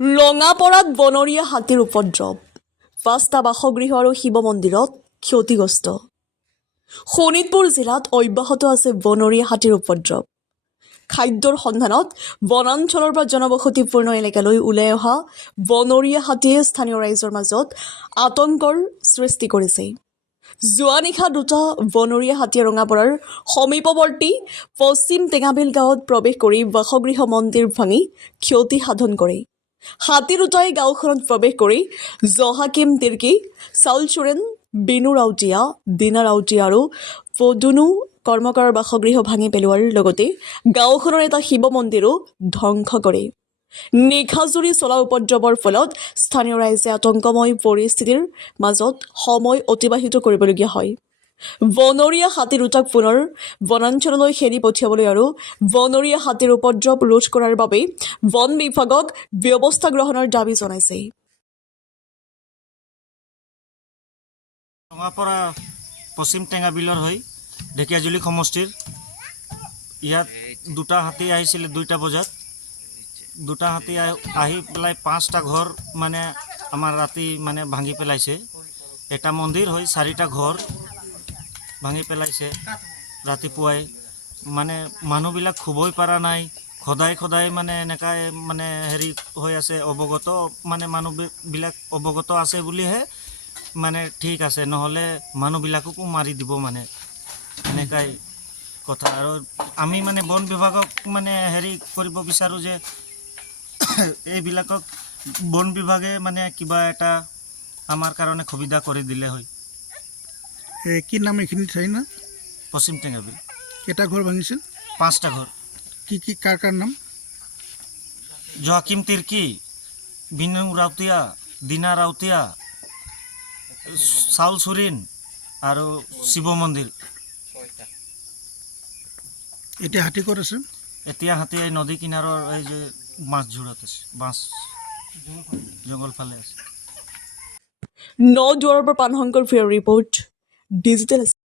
ৰঙাপৰাত বনৰীয়া হাতীৰ উপদ্ৰৱ, ৫টা বাসগৃহ আৰু শিৱ মন্দিৰত ক্ষতিগ্ৰস্ত। শোণিতপুৰ জিলাত অব্যাহত আছে বনৰীয়া হাতীৰ উপদ্ৰৱ। খাদ্যৰ সন্ধানত বনাঞ্চলৰ পৰা জনবসতিপূৰ্ণ এলেকালৈ ওলাই অহা বনৰীয়া হাতীয়ে স্থানীয় ৰাইজৰ মাজত আতংকৰ সৃষ্টি কৰিছে। যোৱা নিশা ২টা বনৰীয়া হাতীয়ে ৰঙাপৰাৰ সমীপৱৰ্তী পশ্চিম টেঙাবিল গাঁৱত প্ৰৱেশ কৰি বাসগৃহ মন্দিৰ ভাঙি ক্ষতি সাধন কৰে। হাতী দুটাই গাঁওখনত প্ৰৱেশ কৰি জহাকিম তিৰ্কি, চাউল চোৰেন, বিনু ৰাউতীয়া, দীনা ৰাউতীয়া আৰু পদুনু কৰ্মকাৰৰ বাসগৃহ ভাঙি পেলোৱাৰ লগতে গাঁওখনৰ এটা শিৱ মন্দিৰো ধ্বংস কৰে। নিশাজুৰি চলা উপদ্ৰৱৰ ফলত স্থানীয় ৰাইজে আতংকময় পৰিস্থিতিৰ মাজত সময় অতিবাহিত কৰিবলগীয়া হয়। বনৰীয়া হাতী দুটাক পুনৰ বনাঞ্চললৈ খেদি পঠিয়াবলৈ আৰু বনৰীয়া হাতীৰ উপদ্ৰৱ ৰোধ কৰাৰ বাবে বন বিভাগক ব্যৱস্থা গ্ৰহণৰ দাবী জনাইছে। ৰঙাপৰা পশ্চিম টেঙাবিলৰ হৈ ঢেকীয়াজুলি সমষ্টিৰ ইয়াত ২টা হাতী আহিছিলে ২টা বজাত। ২টা হাতী আহি পেলাই 5টা ঘৰ মানে আমাৰ ৰাতি মানে ভাঙি পেলাইছে। এটা মন্দিৰ হৈ 4টা ঘৰ ভাঙি পেলাইছে ৰাতিপুৱাই। মানে মানুহবিলাক শুবই পৰা নাই। সদায় মানে এনেকৈ মানে হেৰি হৈ আছে, অৱগত মানে মানুহবিলাক অৱগত আছে বুলিহে মানে ঠিক আছে, নহ'লে মানুহবিলাককো মাৰি দিব মানে এনেকাই কথা। আৰু আমি মানে বন বিভাগক মানে হেৰি কৰিব বিচাৰোঁ যে এইবিলাকক বন বিভাগে মানে কিবা এটা আমাৰ কাৰণে সুবিধা কৰি দিলে হয়। কি নাম এইখিনি ঠাই না? পশ্চিম টেঙাবিল। কেইটা ঘৰ ভাঙিছিল? 5টা ঘৰ। কি কাৰ নাম? জহাকিম তিৰ্কি, বিনু ৰাউতীয়া, দীনা ৰাউতীয়া, চাউল চোৰেন আৰু শিৱ মন্দিৰ। এতিয়া হাতী ক'ত আছে? এতিয়া হাতী এই নদী কিনাৰৰ এই যে মাছঝোৰত আছে, মাছ জংঘল ফালে আছে। ন দুৱাৰৰ পৰা পানশংকৰ ফিয়াৰ ৰিপৰ্ট ডিজিটেল।